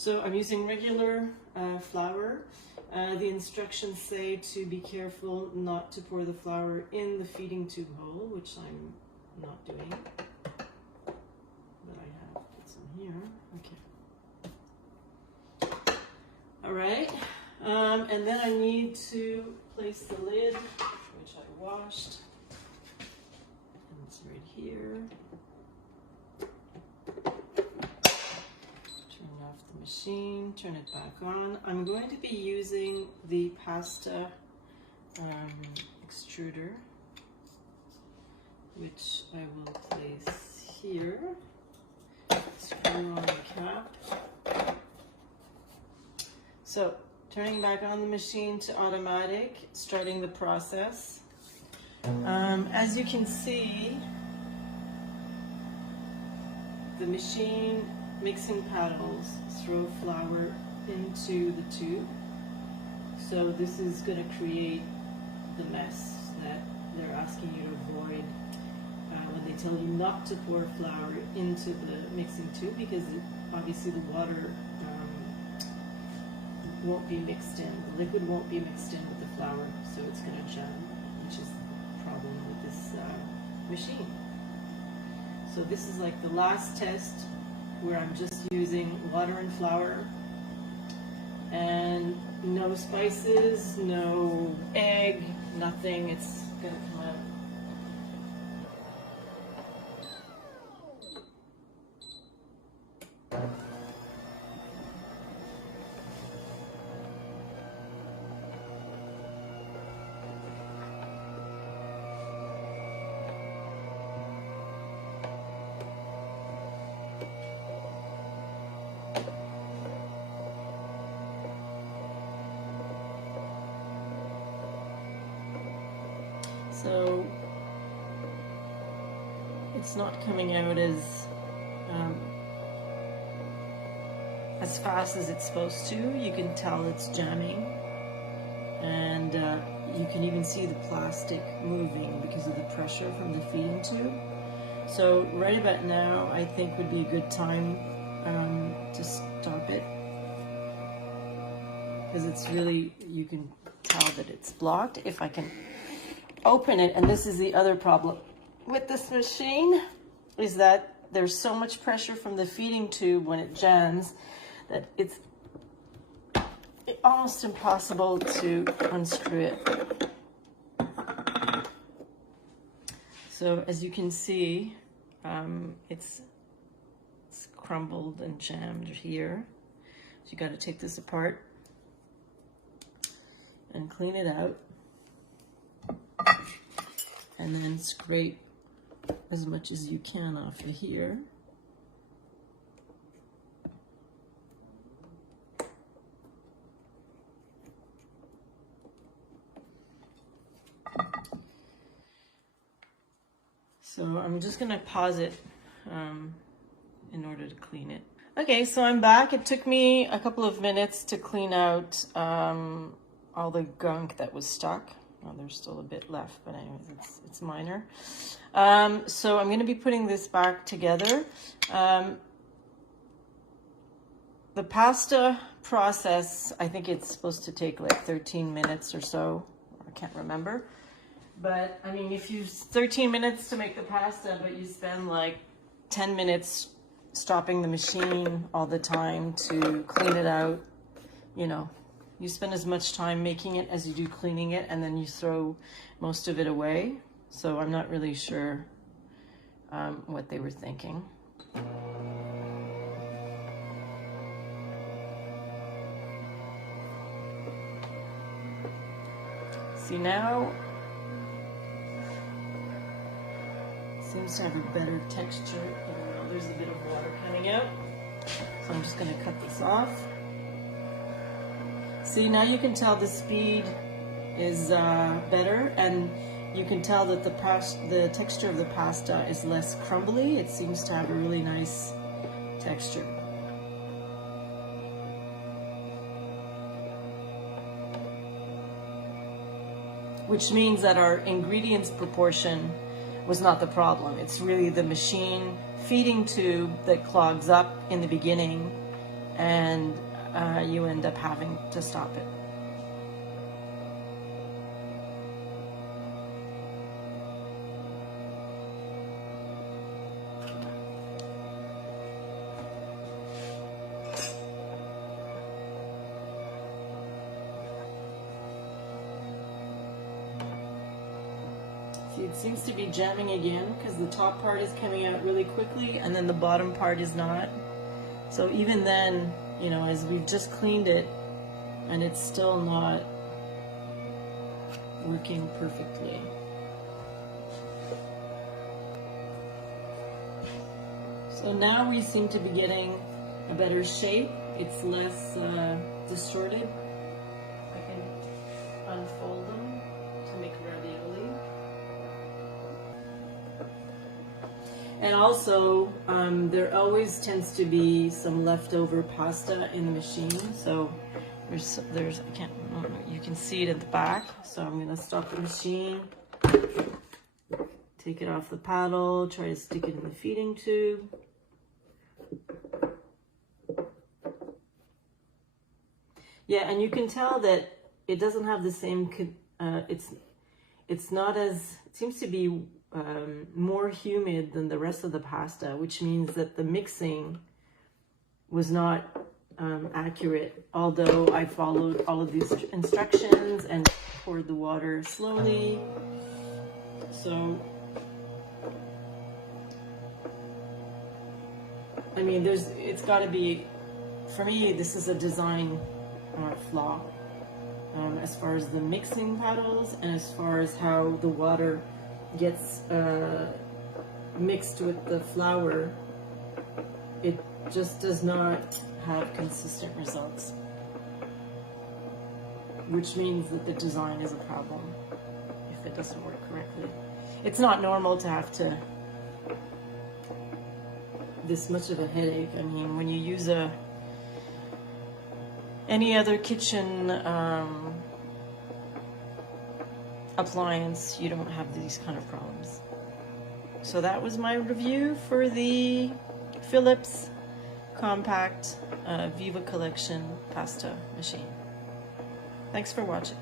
So I'm using regular flour. The instructions say to be careful not to pour the flour in the feeding tube hole, which I'm not doing. But I have put some here. Okay. All right. And then I need to place the lid, which I washed. And it's right here. Machine, turn it back on. I'm going to be using the pasta extruder, which I will place here. Screw on the cap. So, turning back on the machine to automatic, starting the process. As you can see, the machine mixing paddles throw flour into the tube. So this is going to create the mess that they're asking you to avoid when they tell you not to pour flour into the mixing tube, because obviously the water won't be mixed in. The liquid won't be mixed in with the flour, so it's going to jam, which is the problem with this machine. So this is like the last test, where I'm just using water and flour and no spices, no egg, nothing. It's gonna come out. So it's not coming out as fast as it's supposed to. You can tell it's jamming, and you can even see the plastic moving because of the pressure from the feeding tube. So right about now, I think would be a good time to stop it, because it's really, you can tell that it's blocked. If I can open it, and this is the other problem with this machine, is that there's so much pressure from the feeding tube when it jams that it's almost impossible to unscrew it. So as you can see, it's crumbled and jammed here. So you got to take this apart and clean it out, and then scrape as much as you can off of here. So I'm just gonna pause it in order to clean it. Okay, so I'm back. It took me a couple of minutes to clean out all the gunk that was stuck. Well, there's still a bit left, but anyways, it's minor. So I'm going to be putting this back together. The pasta process, I think it's supposed to take like 13 minutes or so. I can't remember. But I mean, if you 13 minutes to make the pasta, but you spend like 10 minutes stopping the machine all the time to clean it out, you know, you spend as much time making it as you do cleaning it, and then you throw most of it away. So I'm not really sure what they were thinking. See, now it seems to have a better texture, even though there's a bit of water coming out. So I'm just going to cut this off. See, now you can tell the speed is better, and you can tell that the texture of the pasta is less crumbly. It seems to have a really nice texture. Which means that our ingredients proportion was not the problem. It's really the machine feeding tube that clogs up in the beginning, and you end up having to stop it. See, it seems to be jamming again because the top part is coming out really quickly and then the bottom part is not. So even then, you know, as we've just cleaned it and it's still not working perfectly. So now we seem to be getting a better shape. It's less distorted. I can unfold them to make ravioli. And also, there always tends to be some leftover pasta in the machine. So there's I can't, you can see it at the back. So I'm gonna stop the machine, take it off the paddle, try to stick it in the feeding tube. Yeah, and you can tell that it doesn't have the same, it's not as, it seems to be more humid than the rest of the pasta, which means that the mixing was not accurate, although I followed all of these instructions and poured the water slowly. So, I mean, it's got to be, for me, this is a design flaw as far as the mixing paddles and as far as how the water gets mixed with the flour. It just does not have consistent results, which means that the design is a problem if it doesn't work correctly. It's not normal to have to this much of a headache. I mean, when you use any other kitchen appliance, you don't have these kind of problems. So that was my review for the Philips Compact Viva Collection pasta machine. Thanks for watching.